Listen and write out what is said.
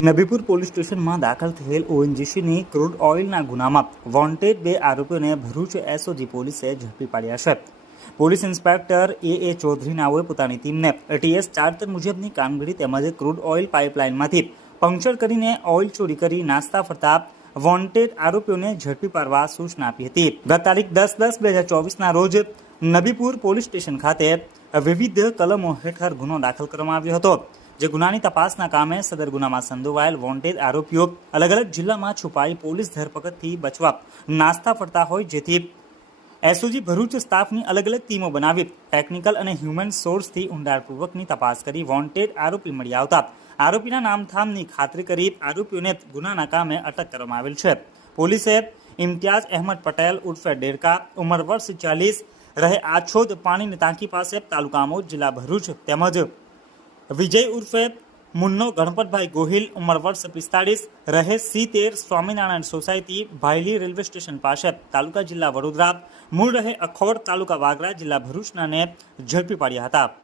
Nabipur police સ્ટેશનમાં દાખલ થયેલ ઓએનજીસીની ક્રૂડ ઓઇલના ગુનામાં વોન્ટેડ 2 આરોપીઓને ભરૂચ એસઓજી પોલીસે ઝડપી પાડ્યા છે। પોલીસ ઇન્સ્પેક્ટર એ ચૌધરી નાઓએ પોતાની ટીમને એટીએસ ચાર્ટર મુજબની કામગીરી તેમજ ક્રૂડ ઓઇલ પાઇપલાઇનમાંથી પંક્ચર કરીને ઓઇલ ચોરી કરી નાસ્તા ફરતા વોન્ટેડ આરોપીઓને ઝડપી પાડવા સૂચના આપી હતી। ગત તારીખ 10/10/2024ના રોજ નબીપુર પોલીસ સ્ટેશન ખાતે વિવિધ કલમો હેઠળ ગુનો દાખલ કરવામાં આવ્યો હતો। જે ગુનાની તપાસના કામે સદર ગુનામાં સંડોવાયેલ વોન્ટેડ આરોપીઓ અલગ અલગ જિલ્લામાં છુપાઈ પોલીસ ધરપકડથી બચવા નાસ્તા ફરતા હોય, જેથી એસઓજી ભરૂચ સ્ટાફની અલગ અલગ ટીમો બનાવી ટેકનિકલ અને હ્યુમન સોર્સથી ઊંડાણપૂર્વકની તપાસ કરી વોન્ટેડ આરોપી મળી આવતા આરોપીના નામઠામની ખાતરી કરી આરોપીઓને ગુનાના કામે અટક કરવામાં આવેલ છે। પોલીસે ઇમ્તિયાઝ અહેમદ પટેલ ઉર્ફે ડેરકા, ઉંમર વર્ષ 40, રહે આછોદ પાણીની ટાંકી પાસે, તાલુકા આમોદ, જિલ્લા ભરૂચ, તેમજ વિજય ઉર્ફે મુન્નો ગણપતભાઈ ગોહિલ, ઉંમર વર્ષ 45, રહે C13, સ્વામિનારાયણ સોસાયટી, ભાયલી રેલવે સ્ટેશન પાસે, તાલુકા જિલ્લા વડોદરા, મૂળ રહે અખોડ, તાલુકા વાગરા, જિલ્લા ભરૂચનાને ઝડપી પાડ્યા હતા।